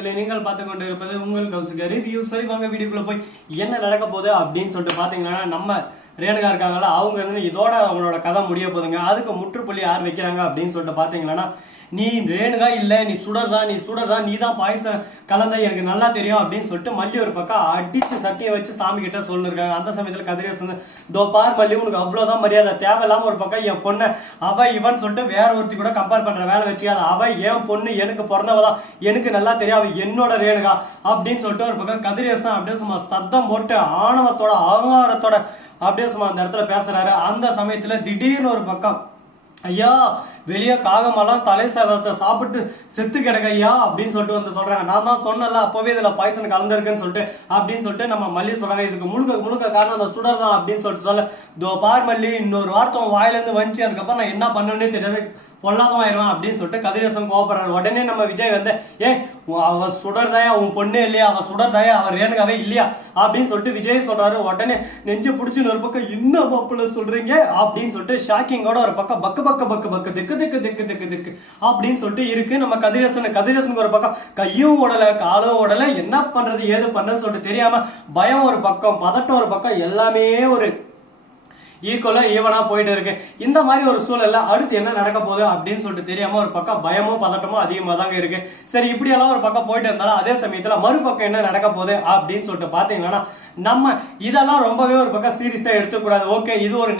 உறவுகளை நீங்கள் பார்த்து கொண்டு இருப்பது உங்கள் கௌசிக ரிவ்யூ. சரி வாங்க வீடியோக்குள்ள போய் என்ன நடக்க போகுது அப்படின்னு சொல்லிட்டு பாத்தீங்கன்னா, நம்ம ரேணுகா இருக்காங்களா, அவங்க வந்து இதோட அவங்களோட கதை முடிய போதுங்க. அதுக்கு முற்றுப்புள்ளி யார் வைக்கிறாங்க அப்படின்னு சொல்லிட்டு பாத்தீங்கன்னா, நீ ரேணுகா இல்ல, நீ சுடர்தான், நீ தான் பாயசம் கலந்த எனக்கு நல்லா தெரியும் அப்படின்னு சொல்லிட்டு மல்லி ஒரு பக்கம் அடிச்சு சத்தியம் வச்சு சாமி கிட்ட சொல்லிருக்காங்க. அந்த சமயத்துல கதிரேசன் வந்து, தோ பார் மல்லி, உனக்கு அவ்வளவுதான் மரியாதை, தேவையில்லாம ஒரு பக்கம் என் பொண்ணு அவ இவன் சொல்லிட்டு வேற ஒருத்தி கூட கம்பேர் பண்ற வேலை வச்சுக்காது. அவ என் பொண்ணு, எனக்கு பிறந்தவதான், எனக்கு நல்லா தெரியும், அவ என்னோட ரேணுகா அப்படின்னு சொல்லிட்டு ஒரு பக்கம் கதிரேசன் அப்படியே சும்மா சத்தம் போட்டு ஆணவத்தோட அகங்காரத்தோட அப்படியே சும்மா அந்த இடத்துல பேசுறாரு. அந்த சமயத்துல திடீர்னு ஒரு பக்கம், ஐயா வெளியே காகமெல்லாம் தலை சாதத்தை சாப்பிட்டு செத்து கிடக்க ஐயா அப்படின்னு சொல்லிட்டு வந்து சொல்றாங்க. நான் தான் சொன்னல அப்பவே இதுல பாய்சன் கலந்துருக்குன்னு சொல்லிட்டு அப்படின்னு சொல்லிட்டு நம்ம மல்லி சொல்றாங்க. இதுக்கு முழுக்க காரணம் அந்த சுடர் தான் அப்படின்னு சொல்லிட்டு சொல்ல, தோ பார் மல்லி, இன்னொரு வார்த்தை வாயில இருந்து வந்துச்சு, அதுக்கப்புறம் நான் என்ன பண்ணுன்னே தெரியாது, பொல்லாதம் ஆயிடுவான் அப்படின்னு சொல்லிட்டு கதிரேசன் கோபப்படுறாரு. உடனே நம்ம விஜய் வந்து, அவ சுடர்தாயா, உன் பொண்ணே இல்லையா, அவ சுடர்தாயா, அவர் ரேணுகாவே இல்லையா அப்படின்னு சொல்லிட்டு விஜய் சொல்றாரு. உடனே நெஞ்சு பிடிச்சுன்னு ஒரு பக்கம், என்ன மாப்பிள்ள சொல்றீங்க அப்படின்னு சொல்லிட்டு ஷாக்கிங்கோட ஒரு பக்கம் பக்கு திக்கு அப்படின்னு சொல்லிட்டு இருக்கு நம்ம கதிரேசனுக்கு ஒரு பக்கம் கையும் ஓடல காலும் ஓடல, என்ன பண்றது ஏது பண்றது சொல்லிட்டு தெரியாம பயம் ஒரு பக்கம், பதட்டம் ஒரு பக்கம், எல்லாமே ஒரு ஈக்குவலா ஈவனா போயிட்டு இருக்கு. இந்த மாதிரி ஒரு சூழல்ல அடுத்து என்ன நடக்க போகுது அப்படின்னு சொல்லிட்டு தெரியாம ஒரு பக்கம் பயமும் பதட்டமும் அதிகமா தாங்க இருக்கு. சரி, இப்படி எல்லாம் ஒரு பக்கம் போயிட்டு இருந்தாலும் அதே சமயத்துல மறுபக்கம் என்ன நடக்க போகுது அப்படின்னு சொல்லிட்டு பாத்தீங்கன்னா, நம்ம இதெல்லாம் ரொம்பவே ஒரு பக்கம் சீரியஸா எடுத்துக்கூடாது. ஓகே, இது ஒரு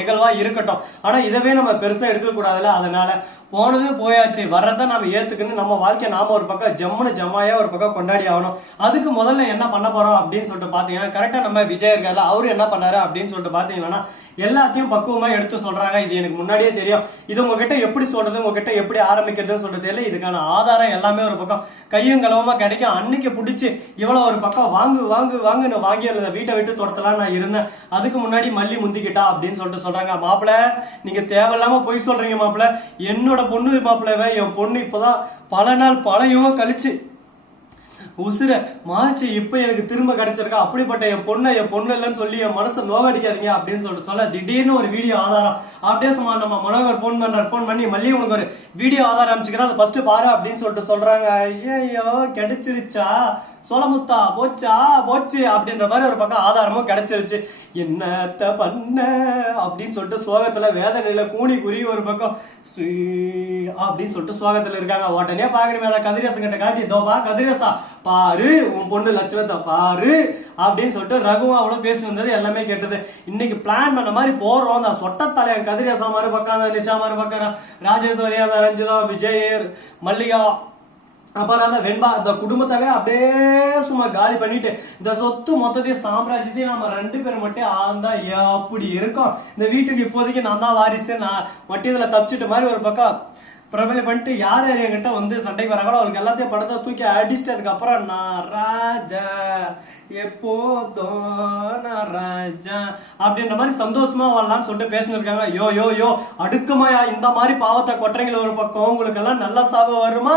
நிகழ்வா இருக்கட்டும், ஆனா இதவே நம்ம பெருசா எடுத்துக்க கூடாதுல்ல. அதனால போனது போயாச்சு, வர்றதை நாம ஏத்துக்கணும், நம்ம வாழ்க்கை நாம ஒரு பக்கம் ஜம்மாயா ஒரு பக்கம் கொண்டாடி ஆகணும். அதுக்கு முதல்ல என்ன பண்ண போறோம் அப்படின்னு சொல்லிட்டு பாத்தீங்கன்னா, கரெக்டா நம்ம விஜய் இருக்காரு, அவரு என்ன பண்ணாரு அப்படின்னு சொல்லிட்டு பாத்தீங்கன்னா, எல்லாத்தையும் பக்குவமா எடுத்து சொல்றாங்க. இது எனக்கு முன்னாடியே தெரியும், இது உங்ககிட்ட எப்படி சொல்றது, உங்ககிட்ட எப்படி ஆரம்பிக்கிறதுன்னு சொல்லிட்டு தெரியல, இதுக்கான ஆதாரம் எல்லாமே ஒரு பக்கம் கையும் களவமா கிடைக்கும். அன்னைக்கு பிடிச்சி இவ்வளவு ஒரு பக்கம் வாங்குன்னு வாங்கி அந்த வீட்டை விட்டு துரத்தலாம் நான் இருந்தேன். அதுக்கு முன்னாடி மல்லி முந்திக்கிட்டா அப்படின்னு சொல்லிட்டு சொல்றாங்க. மாப்பிள்ள, நீங்க தேவையில்லாம பொய் சொல்றீங்க மாப்பிள்ள, என்னோட பொண்ணு மாப்பிள்ளவே, என் பொண்ணு இப்பதான் பல நாள் பல யுகம் கழிச்சு உசுர மாறிச்சு, இப்ப எனக்கு திரும்ப கிடைச்சிருக்கா, அப்படிப்பட்ட என் பொண்ணு இல்லைன்னு சொல்லி என் மனசை நோகடிக்காதீங்க அப்படின்னு சொல்லிட்டு சொல்ல, திடீர்னு ஒரு வீடியோ ஆதாரம் அப்படியே சும்மா நம்ம மனோகர் போன் பண்ணி மல்லி உனக்கு ஒரு வீடியோ ஆதாரம் அமைச்சுக்கிறேன், அதை ஃபர்ஸ்ட் பாரு அப்படின்னு சொல்லிட்டு சொல்றாங்க. ஐயோ கிடைச்சிருச்சா, சோளமுத்தா போச்சு அப்படின்ற மாதிரி ஒரு பக்கம் ஆதாரமும் கிடைச்சிருச்சு. என்னத்த பண்ண அப்படின்னு சொல்லிட்டு சோகத்துல வேதனையில கூணி குறி ஒரு பக்கம் அப்படின்னு சொல்லிட்டு சோகத்துல இருக்காங்க. உடனே பாக்கணுமே அதை கதிரேசன் கிட்ட காட்டி, தோபா கதிரேசா பாரு, உன் பொண்ணு லட்சணத்தை பாரு அப்படின்னு சொல்லிட்டு ரகுவா அவ்வளவு பேசி வந்தது எல்லாமே கேட்டது. இன்னைக்கு பிளான் பண்ண மாதிரி போறோம். அந்த சொட்டத்தலையன் கதிரேசா மாதிரி பக்கம், நிஷா மாதிரி பக்கம், ராஜேஸ்வரி, ரஞ்சிதா, விஜய், மல்லிகா, அப்புறம் வெண்பா, இந்த குடும்பத்தவே அப்படியே சும்மா காலி பண்ணிட்டு இந்த சொத்து மொத்தத்தையும் சாம்ராஜ்யத்தையும் நம்ம 2 பேர் மட்டும் ஆழ்ந்தா அப்படி இருக்கும். இந்த வீட்டுக்கு இப்போதைக்கு நான் தான் வாரிசு, நான் மட்டும் இதுல தப்பிச்சுட்டு மாதிரி ஒரு பக்கம் பிரபலம் பண்ணிட்டு யார் என்கிட்ட வந்து சண்டைக்கு வராங்களோ அவங்களுக்கு எல்லாத்தையும் படத்தை தூக்கி அடிச்சிட்டதுக்கு அப்புறம், நான் ராஜா எப்போதும் ராஜா அப்படின்ற மாதிரி சந்தோஷமா வரலாம்னு சொல்லிட்டு பேசிட்டு இருக்காங்க. யோ அடுக்குமாயா, இந்த மாதிரி பாவத்தை கொட்டுறீங்கள ஒரு பக்கம், உங்களுக்கு எல்லாம் நல்ல சாவு வருமா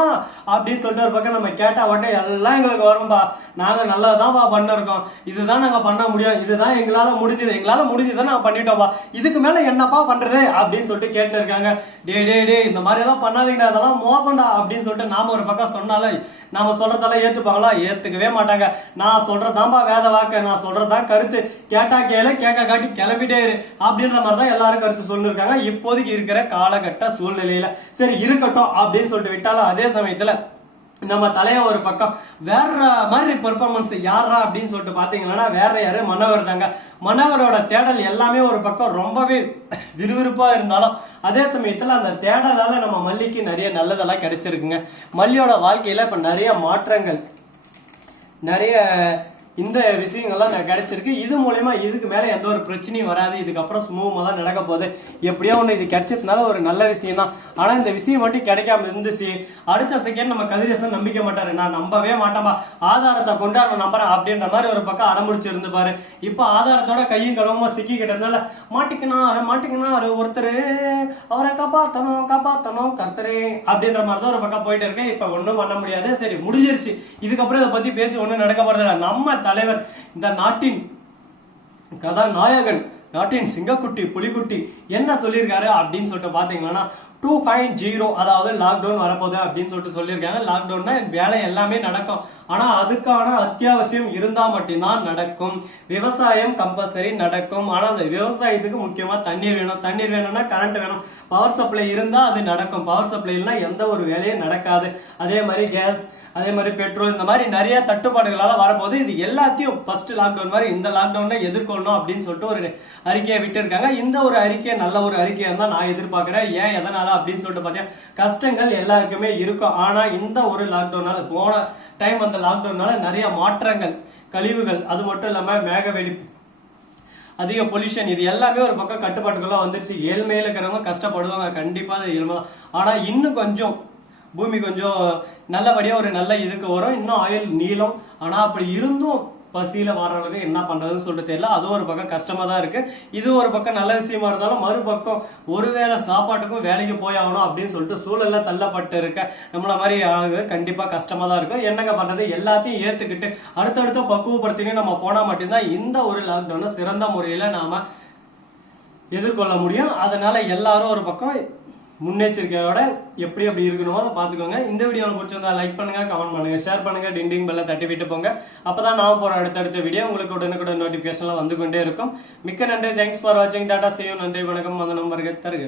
அப்படின்னு சொல்லிட்டு ஒரு பக்கம் நம்ம கேட்டா உடனே எல்லாம் எங்களுக்கு வரும்பா, நாங்க நல்லதான்பா பண்ணிருக்கோம், இதுதான் நாங்க பண்ண முடியும், இதுதான் எங்களால முடிஞ்சதை நாங்க பண்ணிட்டோம்பா, இதுக்கு மேல என்னப்பா பண்றது அப்படின்னு சொல்லிட்டு கேட்டு இருக்காங்க. டே இந்த மாதிரி எல்லாம் பண்ணாதீங்கடா, அதெல்லாம் மோசம்டா அப்படின்னு சொல்லிட்டு நாம ஒரு பக்கம் சொன்னால நாம சொல்றதெல்லாம் ஏத்துப்பாங்களா, ஏத்துக்கவே மாட்டாங்க. நான் சொல்றதான்பா வேத வாக்க, நான் சொல்றதுதான் கருத்து, கேட்டா கேளு, கேட்க காட்டி கிளம்பிட்டே இரு அப்படின்ற மாதிரிதான் எல்லாரும் கருத்து சொல்லிருக்காங்க இப்போதைக்கு இருக்கிற காலகட்ட சூழ்நிலையில. சரி இருக்கட்டும் அப்படின்னு சொல்லிட்டு விட்டாலும் அதே சமயத்துல நம்ம தலைய ஒரு பக்கம் வேற மாதிரி பெர்ஃபார்மன்ஸ் யாரா அப்படின்னு சொல்லிட்டு பாத்தீங்கன்னா, வேற யாரு, மனோகர் தாங்க. மனோகரோட தேடல் எல்லாமே ஒரு பக்கம் ரொம்பவே விறுவிறுப்பா இருந்தாலும் அதே சமயத்துல அந்த தேடலால நம்ம மல்லிக்கு நிறைய நல்லதெல்லாம் கிடைச்சிருக்குங்க. மல்லியோட வாழ்க்கையில இப்ப நிறைய மாற்றங்கள், நிறைய இந்த விஷயங்கள்லாம் கிடைச்சிருக்கு. இது மூலயமா இதுக்கு மேல எந்த ஒரு பிரச்சனையும் வராது, இதுக்கப்புறம் சுமூகமா தான் நடக்க போகுது. எப்படியோ ஒண்ணு இது கிடைச்சதுனால ஒரு நல்ல விஷயம் தான். ஆனா இந்த விஷயம் மட்டும் கிடைக்காம இருந்துச்சு, அடுத்த செகண்ட் நம்ம கதிரேசன் நம்பிக்க மாட்டாரு, நான் நம்பவே மாட்டேன்பா, ஆதாரத்தை கொண்டு அவன் நம்புறேன் அப்படின்ற மாதிரி ஒரு பக்கம் அடம்பிடிச்சு இருந்து பாரு. இப்ப ஆதாரத்தோட கையும் களவுமா சிக்கிக்கிட்டதுனால மாட்டிக்கினாரு ஒருத்தர், அவரை காப்பாத்தணும் கர்த்தரே அப்படின்ற மாதிரிதான் ஒரு பக்கம் போயிட்டு இருக்கேன். இப்ப ஒண்ணும் பண்ண முடியாது, சரி முடிஞ்சிருச்சு, இதுக்கப்புறம் இதை பத்தி பேசி ஒண்ணும் நடக்க போறதில்ல. நம்ம தலைவர், இந்த நாட்டின் கதாநாயகன் நாட்டின் சிங்கக்குட்டி புலிக்குட்டி என்ன சொல்லியிருக்காரு அப்படின்னு சொல்லிட்டு பாத்தீங்கன்னா 2.0 அதாவது லாக்டவுன் வரப்போகுது அப்படின்னு சொல்லிட்டு சொல்லியிருக்காங்க. லாக்டவுன்னா வேலை எல்லாமே நடக்கும், ஆனா அதுக்கான அத்தியாவசியம் இருந்தா மட்டும்தான் நடக்கும். விவசாயம் கம்பல்சரி நடக்கும், ஆனா அந்த விவசாயத்துக்கு முக்கியமா தண்ணீர் வேணும். தண்ணீர் வேணும்னா கரண்ட் வேணும். பவர் சப்ளை இருந்தா அது நடக்கும், பவர் சப்ளை இல்லைன்னா எந்த ஒரு வேலையும் நடக்காது. அதே மாதிரி கேஸ், அதே மாதிரி பெட்ரோல், இந்த மாதிரி நிறைய தட்டுப்பாடுகளால வரப்போது. இது எல்லாத்தையும் ஃபர்ஸ்ட் லாக்டவுன் மாதிரி இந்த லாக்டவுன்ல எதிர்கொள்ளணும் அப்படின்னு சொல்லிட்டு ஒரு அறிக்கையை விட்டு இருக்காங்க. இந்த ஒரு அறிக்கையை நல்ல ஒரு அறிக்கையை தான் நான் எதிர்பார்க்கிறேன். ஏன் எதனால அப்படின்னு சொல்லிட்டு பார்த்தீங்கன்னா, கஷ்டங்கள் எல்லாருக்குமே இருக்கும், ஆனா இந்த ஒரு லாக்டவுனால, போன டைம் அந்த லாக்டவுனால நிறைய மாற்றங்கள், கழிவுகள், அது மட்டும் இல்லாம மேகவெளி, அதிக பொல்யூஷன், இது எல்லாமே ஒரு பக்கம் கட்டுப்பாட்டுக்குள்ள வந்துருச்சு. ஏழ்மையில இருக்கிறவங்க கஷ்டப்படுவாங்க, கண்டிப்பா அது இயல்பு. ஆனா இன்னும் கொஞ்சம் பூமி கொஞ்சம் நல்லபடியா ஒரு நல்ல இதுக்கு வரும், இன்னும் ஆயுள் நீளம். ஆனா அப்படி இருந்தும் பசியில வர்றவங்களுக்கு என்ன பண்றதுன்னு சொல்லிட்டு தெரியல. அது ஒரு பக்கம் கஷ்டமா தான் இருக்கு. இது ஒரு பக்கம் நல்ல விஷயமா இருந்தாலும் மறுபக்கம் ஒருவேளை சாப்பாட்டுக்கும் வேலைக்கு போய் ஆகணும் அப்படின்னு சொல்லிட்டு சூழல்ல தள்ளப்பட்டு இருக்க நம்மள மாதிரி ஆளுங்க கண்டிப்பா கஷ்டமா தான் இருக்கும். என்னங்க பண்றது, எல்லாத்தையும் ஏத்துக்கிட்டு அடுத்தடுத்து பக்குவப்படுத்தினு நம்ம போனா மட்டும்தான் இந்த ஒரு லாக்டவுனை சிறந்த முறையில நாம எதிர்கொள்ள முடியும். அதனால எல்லாரும் ஒரு பக்கம் முன்னெச்சரிக்கையோட எப்படி இருக்கணுமோ அதை பாத்துக்கோங்க. இந்த வீடியோ பிடிச்சிருந்தா லைக் பண்ணுங்க, கமெண்ட் பண்ணுங்க, ஷேர் பண்ணுங்க, டிண்டிங் பெல்ல தட்டி விட்டு போங்க. அப்பதான் நான் போற அடுத்தடுத்த வீடியோ உங்களுக்கு உடனுக்குடன் நோட்டிபிகேஷன்லாம் வந்து கொண்டே இருக்கும். மிக்க நன்றி, தேங்க்ஸ் ஃபார் வாட்சிங், டாடா, see you, நன்றி, வணக்கம், வந்தனம், வருக, தருக.